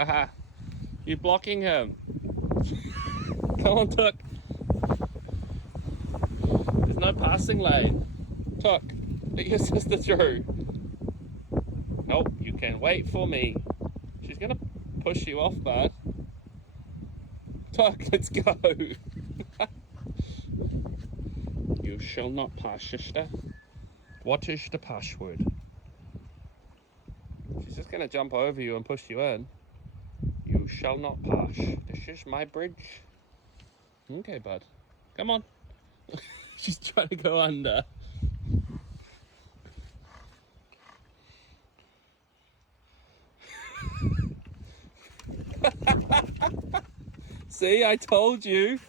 Haha. You're blocking him. Come on, Tuck. There's no passing lane. Tuck, let your sister through. Nope, you can wait for me. She's gonna push you off, bud. Tuck, let's go. You shall not pass, sister. What is the password? She's just gonna jump over you and push you in. You shall not pass. This is my bridge. Okay, bud. Come on. She's trying to go under. See, I told you.